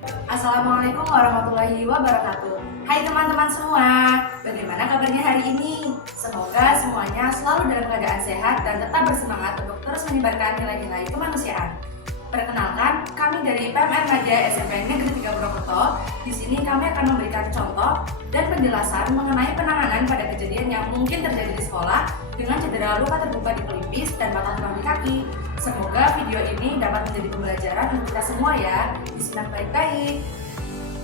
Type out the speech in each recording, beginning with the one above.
Assalamualaikum warahmatullahi wabarakatuh. Hai teman-teman semua, bagaimana kabarnya hari ini? Semoga semuanya selalu dalam keadaan sehat dan tetap bersemangat untuk terus menyebarkan nilai-nilai kemanusiaan. Perkenalkan, kami dari PMR Maja SMP Negeri 3 Purwokerto. Di sini kami akan memberikan contoh dan penjelasan mengenai penanganan pada kejadian yang mungkin terjadi di sekolah dengan cedera luka terbuka di pelipis dan patah tulang di kaki. Semoga video ini dapat menjadi pembelajaran untuk kita semua ya. Disimak baik-baik.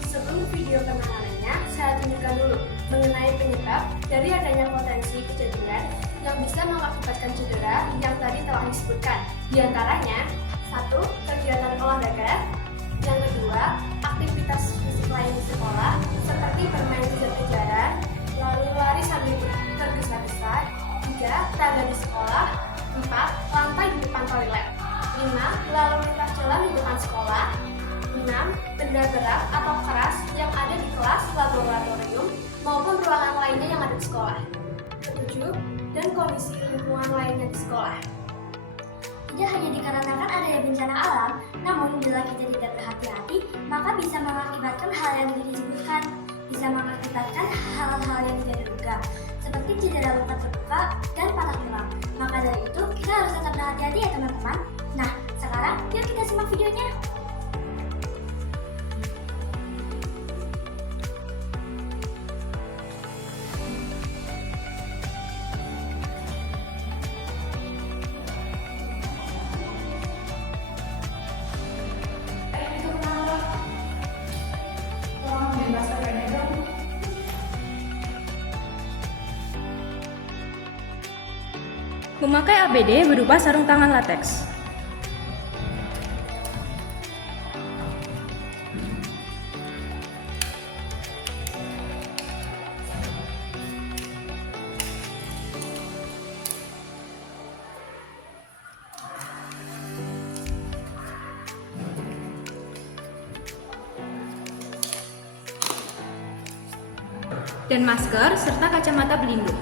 Sebelum video penanganannya, saya tunjukkan dulu mengenai penyebab dari adanya potensi kejadian yang bisa mengakibatkan cedera yang tadi telah disebutkan. Di antaranya, 1. Kegiatan olahraga. Yang kedua, aktivitas fisik lain di sekolah seperti bermain kejar-kejaran, lalu lari sambil tergesa-gesa. 3. Tangga di sekolah. 4. Lantai di depan toilet. 5. Lalu lintas jalan di depan sekolah. 6. Benda berat atau keras yang ada di kelas, laboratorium, maupun ruangan lainnya yang ada di sekolah. 7. Dan kondisi lingkungan lainnya di sekolah. Tidak hanya dikarenakan adanya bencana alam, namun bila kita tidak berhati-hati, maka bisa mengakibatkan hal yang tadi disebutkan. Bisa mengakibatkan hal-hal yang tidak diduga, seperti cedera luka terbuka dan patah tulang. Maka dari itu, kita harus tetap berhati-hati ya teman-teman. Nah, sekarang yuk kita simak videonya. Memakai APD berupa sarung tangan lateks. Dan masker serta kacamata pelindung.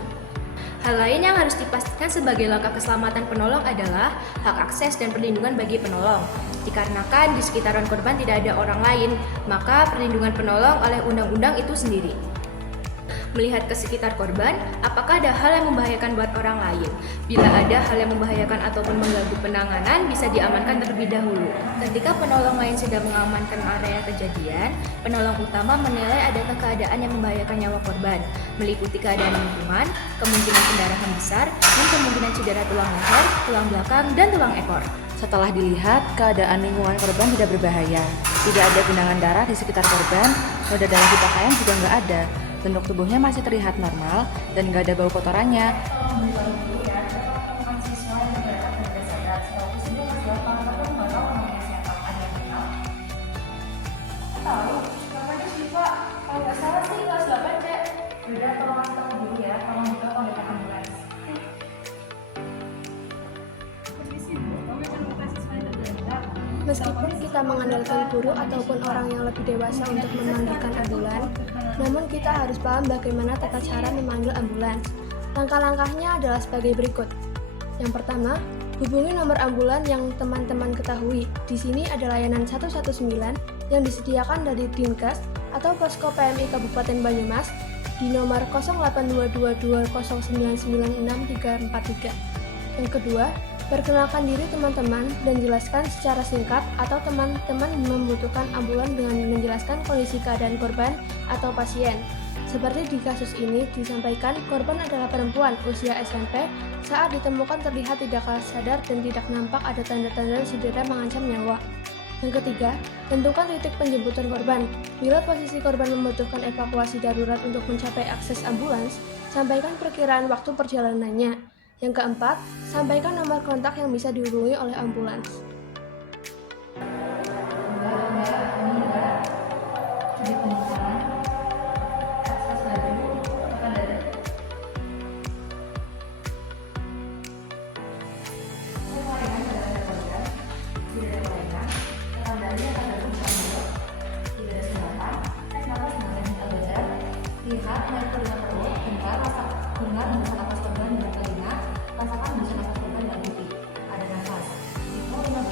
Hal lain yang harus dipastikan sebagai langkah keselamatan penolong adalah hak akses dan perlindungan bagi penolong. Dikarenakan di sekitaran korban tidak ada orang lain, maka perlindungan penolong oleh undang-undang itu sendiri. Melihat ke sekitar korban, apakah ada hal yang membahayakan buat orang lain? Bila ada hal yang membahayakan ataupun mengganggu penanganan, bisa diamankan terlebih dahulu. Ketika penolong lain sudah mengamankan area kejadian, penolong utama menilai adakah keadaan yang membahayakan nyawa korban, meliputi keadaan lingkungan, kemungkinan pendarahan besar, dan kemungkinan cedera tulang leher, tulang belakang, dan tulang ekor. Setelah dilihat, keadaan lingkungan korban tidak berbahaya. Tidak ada genangan darah di sekitar korban, noda darah di pakaian juga nggak ada. Bentuk tubuhnya masih terlihat normal dan nggak ada bau kotorannya. Meskipun kita mengandalkan guru ataupun orang yang lebih dewasa untuk memanggilkan ambulans, namun kita harus paham bagaimana tata cara memanggil ambulans. Langkah-langkahnya adalah sebagai berikut. Yang pertama, hubungi nomor ambulans yang teman-teman ketahui. Di sini ada layanan 119 yang disediakan dari Dinkes atau Posko PMI Kabupaten Banyumas di nomor 082220996343. Yang kedua, perkenalkan diri teman-teman dan jelaskan secara singkat atau teman-teman membutuhkan ambulans dengan menjelaskan kondisi keadaan korban atau pasien. Seperti di kasus ini disampaikan korban adalah perempuan usia SMP saat ditemukan terlihat tidak sadar dan tidak nampak ada tanda-tanda cedera mengancam nyawa. Yang ketiga, tentukan titik penjemputan korban. Bila posisi korban membutuhkan evakuasi darurat untuk mencapai akses ambulans, sampaikan perkiraan waktu perjalanannya. Yang keempat, sampaikan nomor kontak yang bisa dihubungi oleh ambulans. Lihat naik ke dalam perut, dengar hembuskan nafas korban dengan telinga, rasakan hembusan nafas korban dan pipi. Ada nafas. Itu 15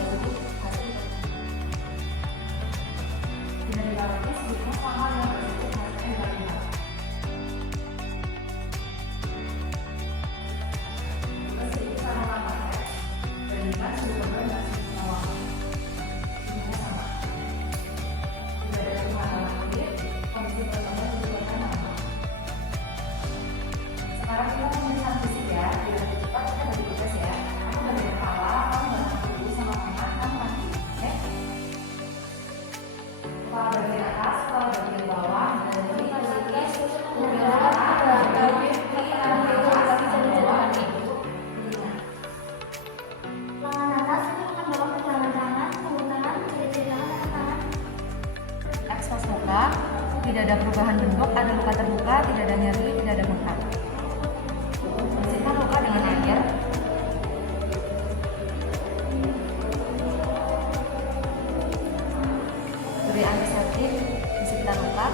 Tidak ada perubahan bentuk, ada luka terbuka, tidak ada nyeri, tidak ada bengkak. Bersihkan luka dengan air. Beri antiseptik di sekitar luka.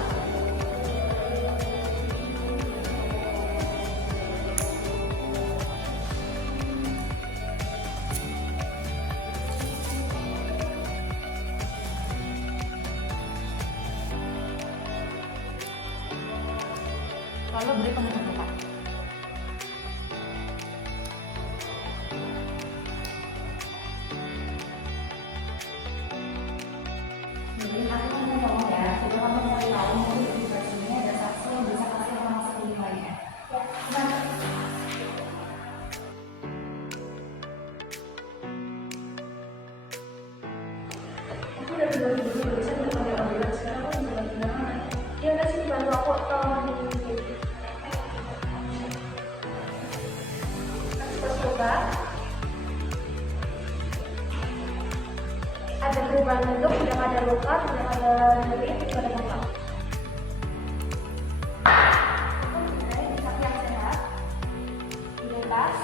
Lalu beri penutup luka. Jadi aku mau ngomong ya, coba kamu cari tahu mungkin di sini ada saksi yang bisa kasih informasi lebih lainnya. Aku udah bilang dulu, bisa dipanggil ambulans. Sekarang aku bisa bantu mana? Dia nggak sih bantu aku, tolong ini. Aku coba. Ada perubahan bentuk, tidak ada luka, tidak ada nyeri, tidak ada bengkak. Oke, kaki yang sehat, bebas.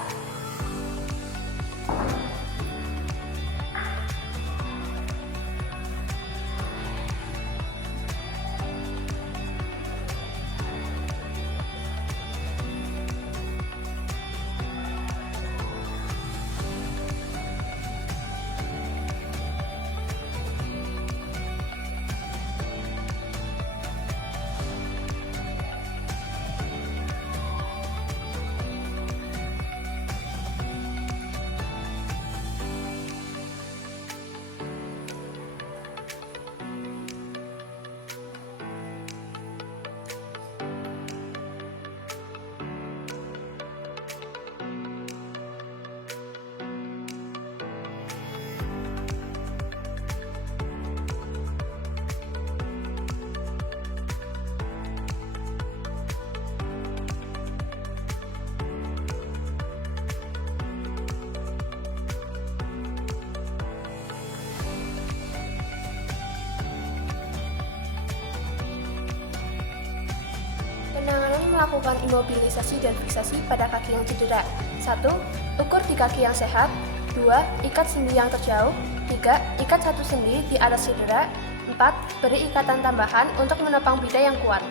Penanganan melakukan imobilisasi dan fiksasi pada kaki yang cedera. 1. Ukur di kaki yang sehat. 2. Ikat sendi yang terjauh. 3. Ikat satu sendi di atas cedera. 4. Beri ikatan tambahan untuk menopang bidai yang kuat.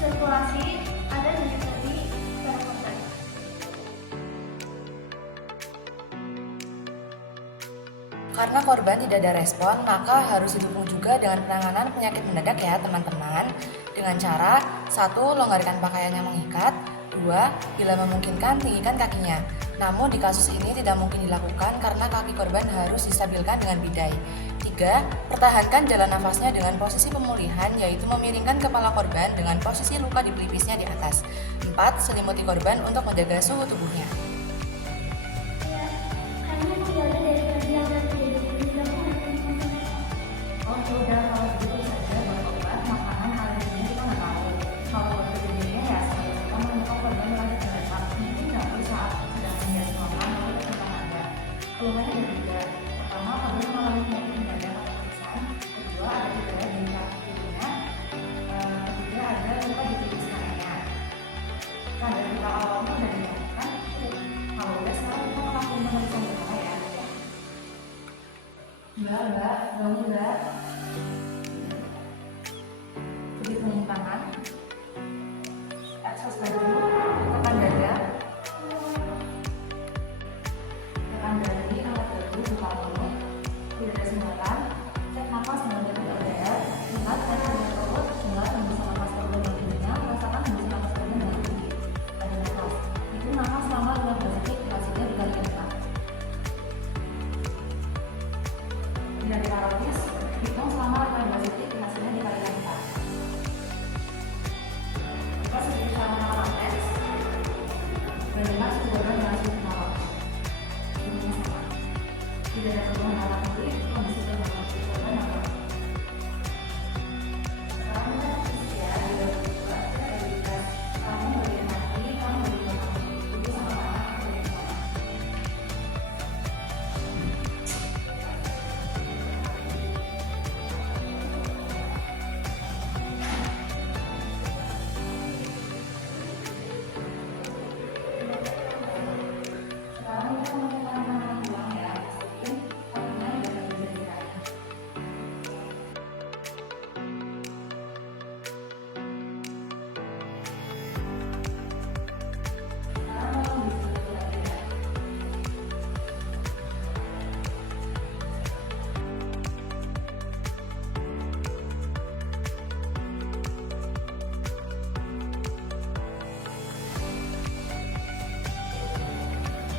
sirkulasi ada di jari pada korban. Karena korban tidak ada respon, maka harus didukung juga dengan penanganan penyakit mendadak ya teman-teman. Dengan cara 1. Longgarkan pakaian yang mengikat. 2. Bila memungkinkan, tinggikan kakinya. Namun di kasus ini tidak mungkin dilakukan karena kaki korban harus distabilkan dengan bidai. 3. Pertahankan jalan nafasnya dengan posisi pemulihan, yaitu memiringkan kepala korban dengan posisi luka di pelipisnya di atas. 4. Selimuti korban untuk menjaga suhu tubuhnya. Ya, kayaknya aku udah ada dari tadi yang udah Oh sudah, kalau begitu saja buat obat, makanan, alerginya kita nggak tahu. Kalau buat kejadiannya ya sama-sama menemukan korban yang ada terletak. Mungkin nggak perlu saat sedang menjadi normal, lalu kita tentang ada. Keluhannya ada tiga. Pertama, korban mengalami penyakit mendadak atau pingsan. Kedua, ada cedera di kaki Mbak, bangun Mbak. Cuci penyimpanan. Eksos baju, tekan dada. Tekan dada, angkat baju, buka mulut. Tidak ada sembaran. Cek nafas dengan detik udara. Ingat, cek dengan perut, dengar hembus nafas perut dengan hidungnya, rasakan hembus nafas perut dengan gigi. Ada nafas. Itu nafas selama 15 detik, hasilnya dikalikan 4. Dari kaloris, hitung selama 15 detik, hasilnya dikalikan 4. Kita sedikit sama-sama tes. Bagaimana sebuah dengan hasil penolak? Ini sama. Tidak ada perubahan dalam klik, kondisi terbatas di korban atau sekarang kita ya, ada juga aktivitas kamu berikan hati, kamu berikan hati. Itu sama-sama berikan hati. Sekarang kita melakukan penanganan ulang ya, pastiin kakinya sudah diberikan. Sekarang mau disuruh lagi ya.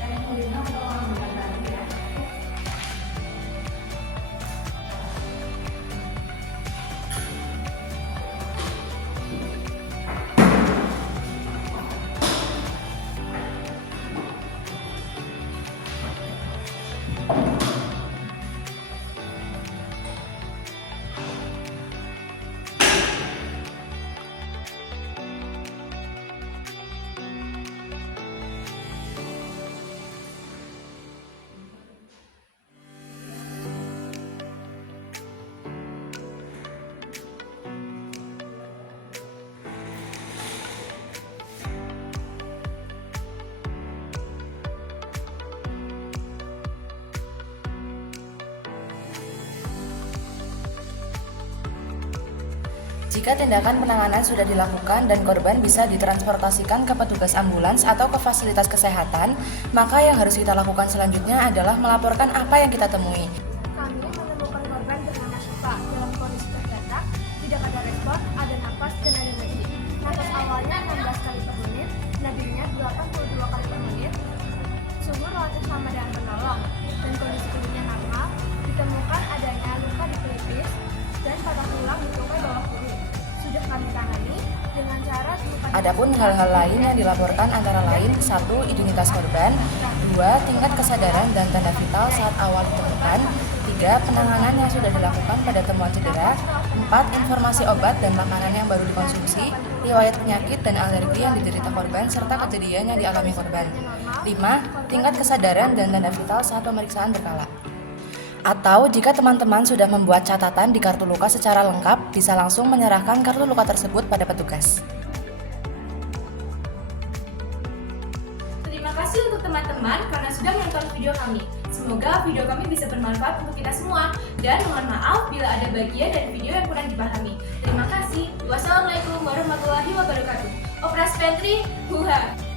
Dan yang kedua untuk orang bulan tadi ya. Jika tindakan penanganan sudah dilakukan dan korban bisa ditransportasikan ke petugas ambulans atau ke fasilitas kesehatan, maka yang harus kita lakukan selanjutnya adalah melaporkan apa yang kita temui. Kami menemukan korban bernama Syifa dalam kondisi tergeletak, tidak ada respon, ada nafas dan ada nyeri. Nafas awalnya 16 kali per menit, nadinya 82 kali per menit, suhu relatif sama dengan penolong, dan kondisi kulitnya normal. Ditemukan adanya luka di pelipis dan patah tulang di tupai bawah kulit. Sudah kami tangani dengan cara tiupan. Adapun hal-hal lain yang dilaporkan antara lain 1. Identitas korban, 2. Tingkat kesadaran dan tanda vital saat awal ditemukan, 3. Penanganan yang sudah dilakukan pada temuan cedera, 4. Informasi obat dan makanan yang baru dikonsumsi, riwayat penyakit dan alergi yang diderita korban serta kejadian yang dialami korban, 5. Tingkat kesadaran dan tanda vital saat pemeriksaan berkala. Atau jika teman-teman sudah membuat catatan di kartu luka secara lengkap, bisa langsung menyerahkan kartu luka tersebut pada petugas. Terima kasih untuk teman-teman karena sudah menonton video kami. Semoga video kami bisa bermanfaat untuk kita semua. Dan mohon maaf bila ada bagian dari video yang kurang dipahami. Terima kasih. Wassalamualaikum warahmatullahi wabarakatuh. Operasi Pantry, Huha.